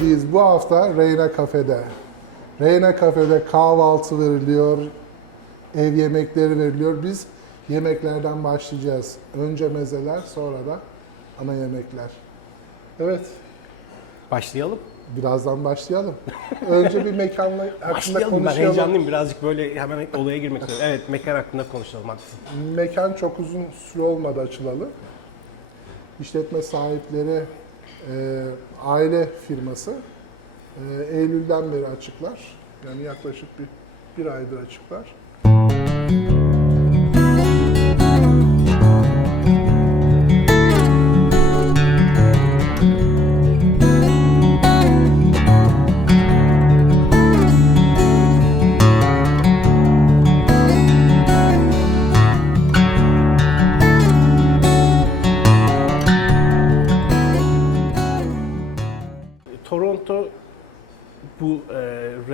Buddies bu hafta Reyna Kafe'de. Reyna Kafe'de kahvaltı veriliyor, ev yemekleri veriliyor. Biz yemeklerden başlayacağız. Önce mezeler, sonra da ana yemekler. Evet, Başlayalım. birazdan başlayalım. Önce bir mekanla hakkında Başlayalım. Ben konuşalım. heyecanlıyım. Birazcık böyle hemen olaya girmek istiyorum. Evet, mekan hakkında konuşalım hadi. Mekan çok uzun süre olmadı açılalı. İşletme sahipleri e, aile firması. E, Eylül'den beri açıklar. Yani yaklaşık bir, bir aydır açıklar.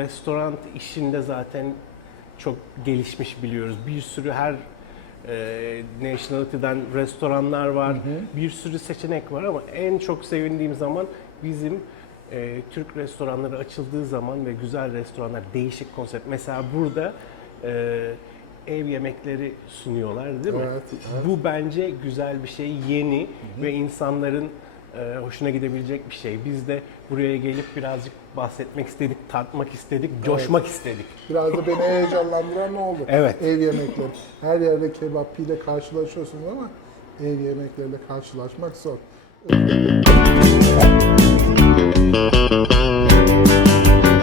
Restoran işinde zaten çok gelişmiş biliyoruz. Bir sürü her e, nationality'den restoranlar var. Bir sürü seçenek var ama en çok sevindiğim zaman bizim e, Türk restoranları açıldığı zaman ve güzel restoranlar, değişik konsept. Mesela burada e, ev yemekleri sunuyorlar değil mi? Evet, Bu bence güzel bir şey, yeni ve insanların e, hoşuna gidebilecek bir şey. Biz de buraya gelip birazcık bahsetmek istedik, tatmak istedik, coşmak istedik. Biraz da beni heyecanlandıran ne oldu? Evet. Ev yemekleri. Her yerde kebap ile karşılaşıyorsunuz ama ev yemekleriyle karşılaşmak zor.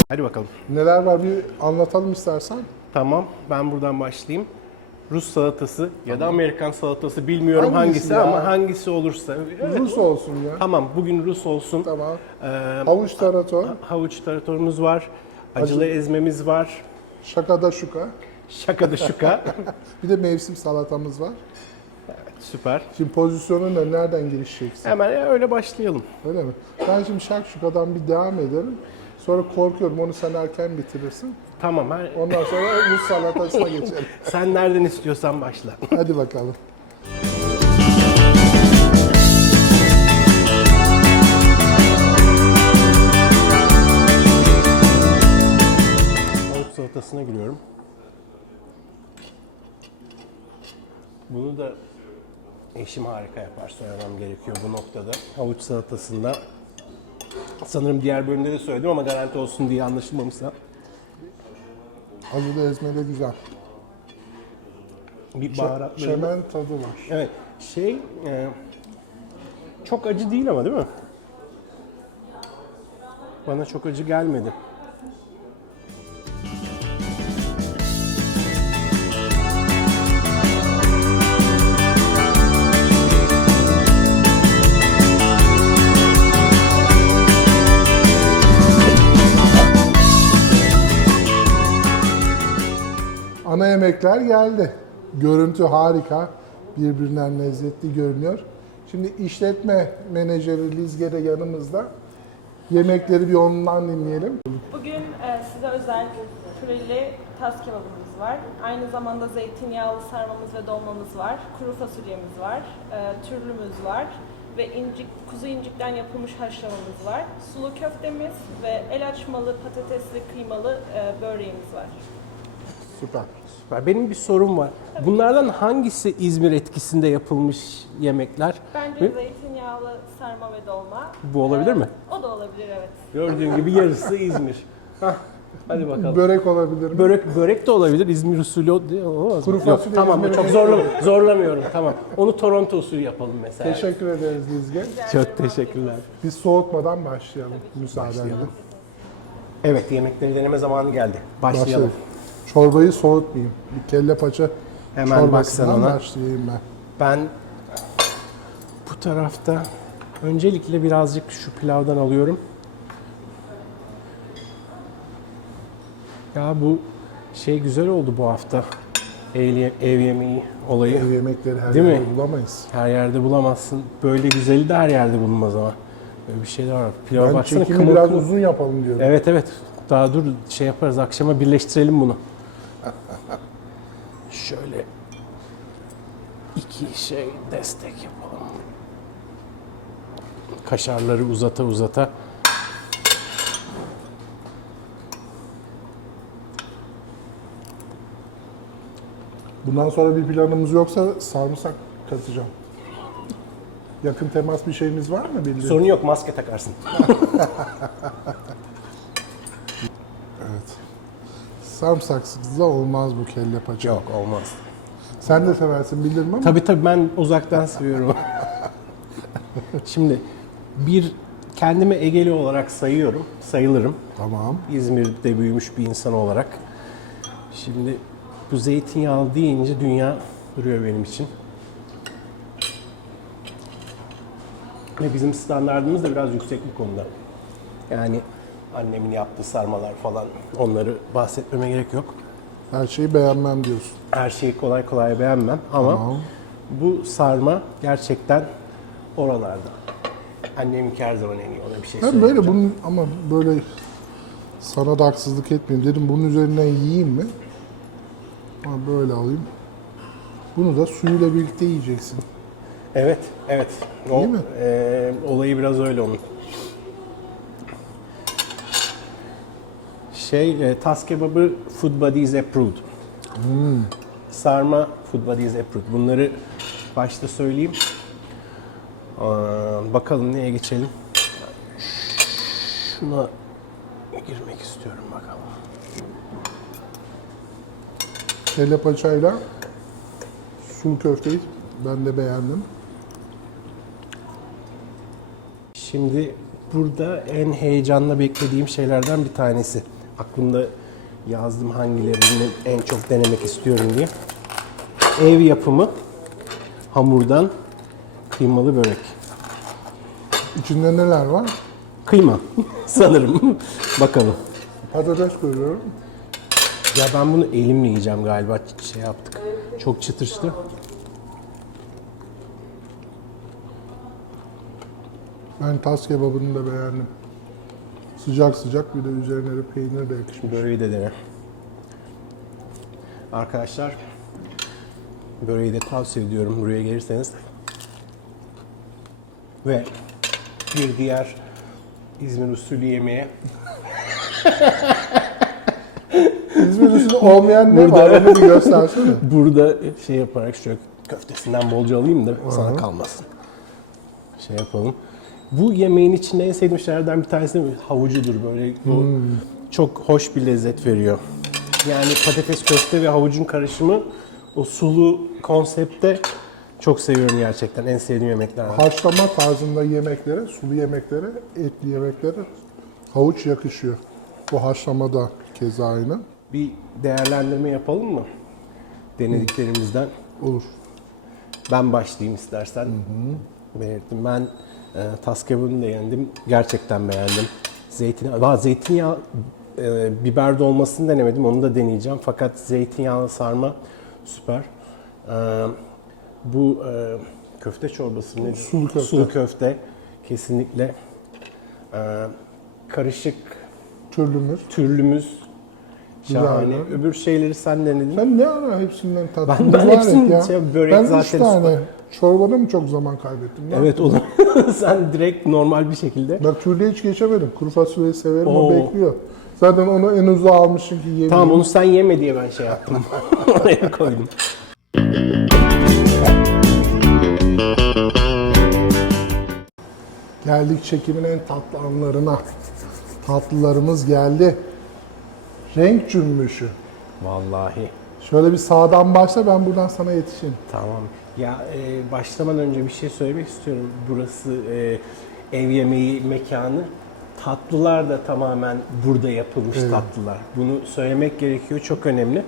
Hadi bakalım. Neler var bir anlatalım istersen. Tamam, ben buradan başlayayım. Rus salatası ya da Amerikan salatası bilmiyorum Hangisi hangisi, ya? ama hangisi olursa. Evet, Rus olsun ya. Tamam, bugün Rus olsun. Tamam. Ee, Havuç tarator, havuç taratorumuz var, acılı Acı- ezmemiz var, şakada şuka. şakada şuka. Bir de mevsim salatamız var. Süper. Şimdi pozisyonu ne, nereden girişeceksin? Hemen öyle başlayalım. Öyle mi? Ben şimdi şakşukadan bir devam ederim. Sonra korkuyorum onu sen erken bitirirsin. Tamam, her- Ondan sonra Rus salatasına geçelim. sen nereden istiyorsan başla. Hadi bakalım. Havuç salatasına giriyorum. Bunu da eşim harika yapar söylemem gerekiyor bu noktada. Havuç salatasında sanırım diğer bölümde de söyledim ama garanti olsun diye anlaşılmamışsa Acılı ezme de güzel. bir Ç- baharatlı. çemen tadı var. Evet şey e, çok acı değil ama değil mi? Bana çok acı gelmedi. Ana yemekler geldi. Görüntü harika. Birbirinden lezzetli görünüyor. Şimdi işletme menajeri Lizge de yanımızda. Yemekleri bir ondan dinleyelim. Bugün e, size özel püreli tas kebabımız var. Aynı zamanda zeytinyağlı sarmamız ve dolmamız var. Kuru fasulyemiz var. E, türlümüz var. Ve incik, kuzu incikten yapılmış haşlamamız var. Sulu köftemiz ve el açmalı patatesli kıymalı e, böreğimiz var. Süper. Süper. Benim bir sorum var. Bunlardan hangisi İzmir etkisinde yapılmış yemekler? Bence Hı? zeytinyağlı sarma ve dolma. Bu olabilir E, mi? O da olabilir evet. Gördüğün gibi yarısı İzmir. Hah, Hadi bakalım. Börek olabilir mi? Börek börek de olabilir. İzmir usulü o- de- olmaz mı? Kuru Yok, fasulye tamam çok en- zorlam zorlamıyorum. Tamam. Onu Toronto usulü yapalım mesela. Teşekkür ederiz Lizge. Çok teşekkürler. Biz soğutmadan başlayalım müsaadenle. Evet yemekleri deneme zamanı geldi. Başlayalım. Başlayalım. Çorbayı soğutmayayım. Bir kelle paça Hemen çorbasından baksan ona. başlayayım ben. Ben bu tarafta öncelikle birazcık şu pilavdan alıyorum. Ya bu şey güzel oldu bu hafta. Ev, ev yemeği olayı. Ev yemekleri her Değil mi? yerde bulamayız. Her yerde bulamazsın. Böyle güzeli de her yerde bulunmaz ama. Böyle bir şeyler var. Pilav Ben baksana çekimi kımıl biraz kımıl. uzun yapalım diyorum. Evet evet. Daha dur şey yaparız. Akşama birleştirelim bunu. Şöyle iki şey destek yapalım. Kaşarları uzata uzata. Bundan sonra bir planımız yoksa sarımsak katacağım. Yakın temas bir şeyimiz var mı bildiğin? Sorun yok maske takarsın. Evet. Sarımsaksız da olmaz bu kelle paça. Yok olmaz. Sen de seversin bilirim ama Tabii tabii ben uzaktan seviyorum. Şimdi bir kendimi Egeli olarak sayıyorum. Sayılırım. tamam. İzmir'de büyümüş bir insan olarak. Şimdi bu zeytinyağlı deyince dünya duruyor benim için. Ve bizim standartımız da biraz yüksek bu konuda. Yani annemin yaptığı sarmalar falan onları bahsetmeme gerek yok. Her şeyi beğenmem diyorsun. Her şeyi kolay kolay beğenmem ama Tamam. bu sarma gerçekten oralarda. Anneminki her zaman en iyi ona bir şey Ben böyle bunun ama böyle sana da haksızlık etmeyeyim dedim bunun üzerinden yiyeyim mi? Ama böyle alayım. Bunu da suyuyla birlikte yiyeceksin. Evet, evet. O, Değil mi? e, olayı biraz öyle onun. Şey, e, tas kebabı Food Buddies Approved. Sarma Food Buddies Approved. Bunları başta söyleyeyim. Aa, bakalım neye geçelim. Şuna girmek istiyorum bakalım. Kelle paçayla sulu köfteyi ben de beğendim. Şimdi burada en heyecanla beklediğim şeylerden bir tanesi. Aklımda yazdım hangilerini en çok denemek istiyorum diye. Ev yapımı hamurdan kıymalı börek. İçinde neler var? Kıyma sanırım. Bakalım. Patates görüyorum. Ya ben bunu elimle yiyeceğim galiba. Şey yaptık. Çok çıtırıştı. Ben tas kebabını da beğendim. Sıcak sıcak bir de üzerine de peynir de yakışmış. Böreği de dene. Arkadaşlar böreği de tavsiye ediyorum buraya gelirseniz. Ve bir diğer İzmir usulü yemeğe İzmir usulü olmayan ne Burada- var onu bir göstersene. burada şey yaparak şöyle köftesinden bolca alayım da sana kalmasın. Şey yapalım. Bu yemeğin içinde en sevdiğim şeylerden bir tanesi de havucudur böyle. Bu çok hoş bir lezzet veriyor. Yani patates köfte ve havucun karışımı o sulu konsepte çok seviyorum gerçekten. En sevdiğim yemeklerden. Haşlama tarzında yemeklere, sulu yemeklere, etli yemeklere havuç yakışıyor. Bu haşlama da keza aynı. Bir değerlendirme yapalım mı? Denediklerimizden. Olur. Ben başlayayım istersen. Belirttim. Ben e, tas kebabını da yendim. Gerçekten beğendim. Zeytin, Aa, zeytinyağı, e, biber dolmasını denemedim. Onu da deneyeceğim. Fakat zeytinyağlı sarma süper. E, bu e, köfte çorbası nedir? Sulu köfte. Sulu köfte. Kesinlikle. E, karışık Türlümüz. türlümüz. Şahane. Güzel. Öbür şeyleri sen denedin. Sen ne ara hepsinden tattın? Ben- ben hepsini şey, börek ben zaten üç tane çorbada mı çok zaman kaybettim? Ne Evet olur. sen direkt normal bir şekilde. Bak türlüye hiç geçemedim. Kuru fasulyeyi severim o Oo. bekliyor. Zaten onu en uzağa almışım ki yemeyeyim. Tamam onu sen yeme diye ben şey yaptım. Oraya koydum. Geldik çekimin en tatlı anlarına. Tatlılarımız geldi. Renk cümbüşü. Vallahi. Şöyle bir sağdan başla ben buradan sana yetişeyim. Tamam. Ya e, başlamadan önce bir şey söylemek istiyorum. Burası e, ev yemeği mekanı. tatlılar da tamamen burada yapılmış Evet. tatlılar. Bunu söylemek gerekiyor. Çok önemli.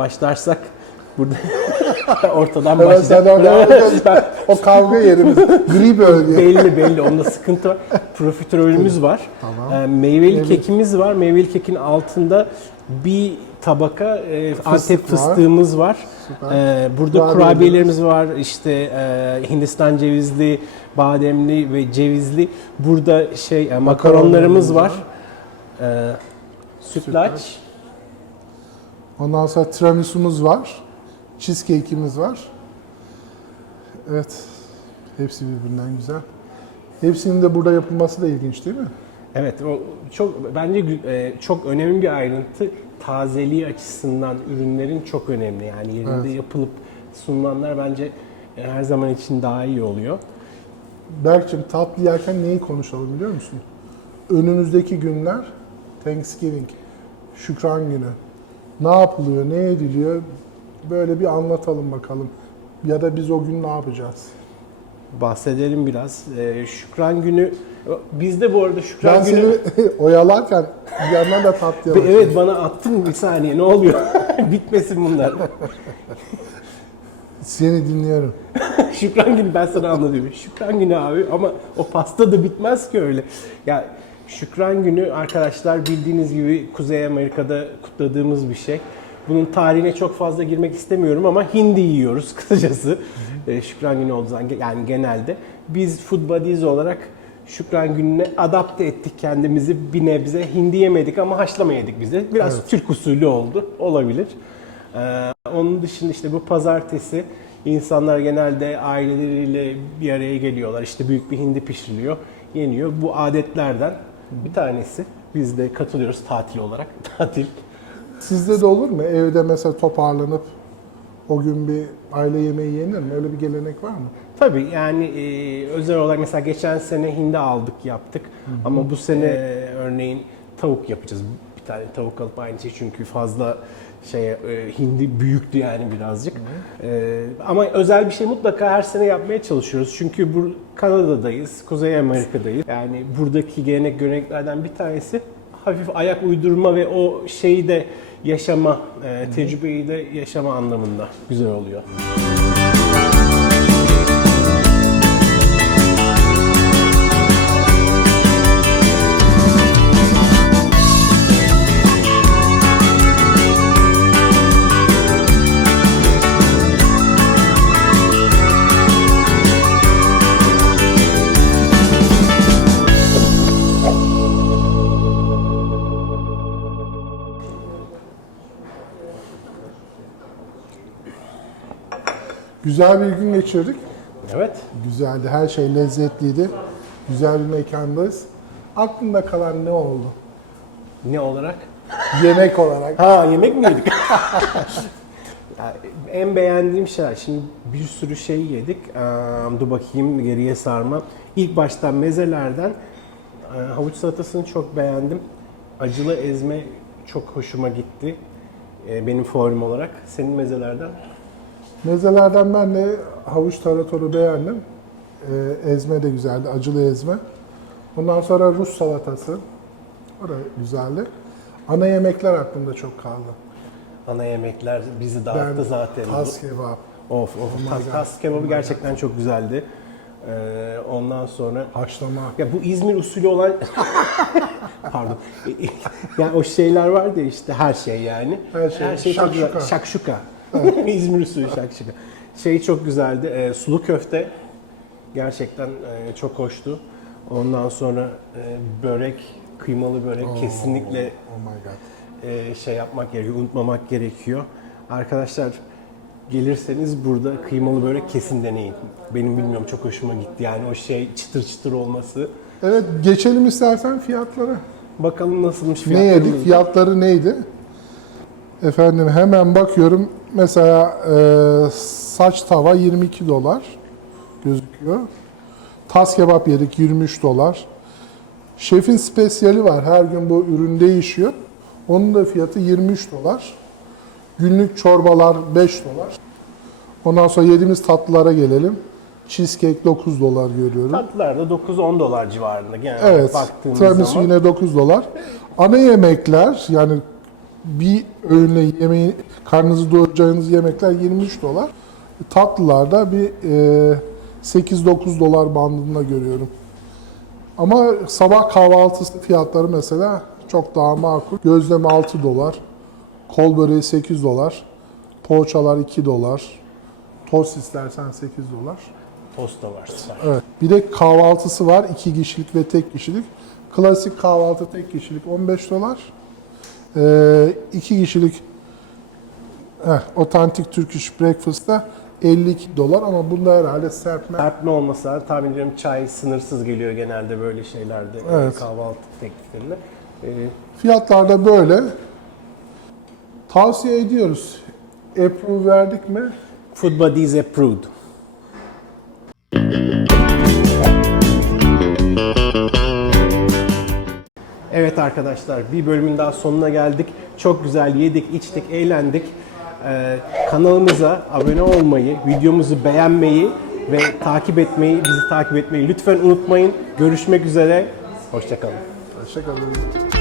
Başlarsak burada ortadan Evet, sen o kavga yerimiz. Gri bölge. belli belli onda sıkıntı var. Profiterolümüz var. Tamam. Ee, meyveli Meyve- kekimiz var. Meyveli kekin altında bir tabaka e, Antep var. fıstığımız var. Süper. Ee, burada Kurabiyelerimiz. var. İşte e, Hindistan cevizli, bademli ve cevizli. Burada şey e, makaronlarımız Makaronlarımız var. Ee, sütlaç. Ondan sonra tiramisu'muz var. Cheesecake'imiz var. Evet. Hepsi birbirinden güzel. Hepsinin de burada yapılması da ilginç değil mi? Evet, o çok bence e, çok önemli bir ayrıntı. Tazeliği açısından ürünlerin çok önemli. Yani yerinde Evet. yapılıp sunulanlar bence e, her zaman için daha iyi oluyor. Berk'cim tatlı yerken neyi konuşalım biliyor musun? Önümüzdeki günler Thanksgiving, Şükran Günü. Ne yapılıyor, ne ediliyor? Böyle bir anlatalım bakalım. Ya da biz o gün ne yapacağız? Bahsedelim biraz. E, Şükran Günü bizde bu arada Şükran Ben Günü seni oyalarken bir yandan da bakıyorum. Evet bana attın bir saniye ne oluyor? Bitmesin bunlar. Seni dinliyorum. Şükran günü ben sana anlatıyorum. Şükran günü abi ama o pasta da bitmez ki öyle. Ya Şükran günü arkadaşlar bildiğiniz gibi Kuzey Amerika'da kutladığımız bir şey. Bunun tarihine çok fazla girmek istemiyorum ama hindi yiyoruz kısacası. Ee, Şükran günü olduğu zaman yani genelde. Biz Food Buddies olarak Şükran gününe adapte ettik kendimizi bir nebze. Hindi yemedik ama haşlama yedik bize. Biraz Türk usulü oldu. Olabilir. Ee, onun dışında işte bu pazartesi insanlar genelde aileleriyle bir araya geliyorlar. İşte büyük bir hindi pişiriliyor, yeniyor. Bu adetlerden bir tanesi. Biz de katılıyoruz tatil olarak. Tatil. Sizde de olur mu? Evde mesela toparlanıp o gün bir aile yemeği yenir mi? Öyle bir gelenek var mı? Tabii yani e, özel olarak mesela geçen sene hindi aldık yaptık. Ama bu sene e, örneğin tavuk yapacağız. Tane tavuk alıp aynı şey çünkü fazla şey e, hindi büyüktü yani birazcık. E, ama özel bir şey mutlaka her sene yapmaya çalışıyoruz. Çünkü bu Kanada'dayız, Kuzey Amerika'dayız. Yani buradaki gelenek göreneklerden bir tanesi hafif ayak uydurma ve o şeyi de yaşama, e, tecrübeyi de yaşama anlamında güzel oluyor. Güzel bir gün geçirdik. Evet. Güzeldi. Her şey lezzetliydi. Güzel bir mekandayız. Aklında kalan ne oldu? Ne olarak? Yemek olarak. Ha yemek mi yedik? Ya, en beğendiğim şeyler. Şimdi bir sürü şey yedik. Ee, dur bakayım geriye sarma. İlk baştan mezelerden e, havuç salatasını çok beğendim. Acılı ezme çok hoşuma gitti. E, benim favorim olarak. Senin mezelerden? Mezelerden ben de havuç taratoru beğendim. Ee, ezme de güzeldi. Acılı ezme. Ondan sonra Rus salatası. O da güzeldi. Ana yemekler aklımda çok kaldı. Ana yemekler bizi dağıttı zaten. Tas kebap, Of of. Tas, tas kebabı gerçekten çok güzeldi. Ee, ondan sonra haşlama. Ya bu İzmir usulü olan pardon. yani o şeyler vardı ya işte her şey yani. Her şey. çok güzel. Şakşuka. Şakşuka. İzmir usulü şakşuka. Şey çok güzeldi. e, sulu köfte gerçekten e, çok hoştu. Ondan sonra e, börek, kıymalı börek kesinlikle Oh my god. e, şey yapmak gerekiyor, unutmamak gerekiyor. Arkadaşlar Gelirseniz burada kıymalı börek kesin deneyin. Benim bilmiyorum çok hoşuma gitti yani o şey çıtır çıtır olması. Evet geçelim istersen fiyatlara. Bakalım nasılmış Ne fiyatlarımız. yedik? Fiyatları neydi? Efendim hemen bakıyorum. Mesela e, saç tava 22 dolar gözüküyor. Tas kebap yedik 23 dolar. Şefin spesiyali var. Her gün bu ürün değişiyor. Onun da fiyatı 23 dolar. Günlük çorbalar 5 dolar. Ondan sonra yediğimiz tatlılara gelelim. Cheesecake 9 dolar görüyorum. Tatlılar da 9-10 dolar civarında genel Evet. baktığımız Tiramisu zaman. yine 9 dolar. Ana yemekler yani bir öğünle yemeği karnınızı doyuracağınız yemekler 23 dolar. Tatlılarda bir e, 8-9 dolar bandında görüyorum. Ama sabah kahvaltısı fiyatları mesela çok daha makul. Gözleme 6 dolar, kol böreği 8 dolar, poğaçalar 2 dolar, tost istersen 8 dolar. Tost da var. Evet. Bir de kahvaltısı var. iki kişilik ve tek kişilik. Klasik kahvaltı tek kişilik 15 dolar. Ee, iki kişilik heh, otantik Turkish breakfast'ta 52 dolar ama bunda herhalde serpme Serpme olmasa tahmin ediyorum çay sınırsız geliyor genelde böyle şeylerde e, Evet. kahvaltı tekliflerinde. E, fiyatlar da böyle. Tavsiye ediyoruz. Approve verdik mi? Food Buddies approved. Evet arkadaşlar bir bölümün daha sonuna geldik. Çok güzel yedik, içtik, eğlendik. Ee, kanalımıza abone olmayı, videomuzu beğenmeyi ve takip etmeyi, bizi takip etmeyi lütfen unutmayın. Görüşmek üzere. Hoşçakalın. Hoşçakalın.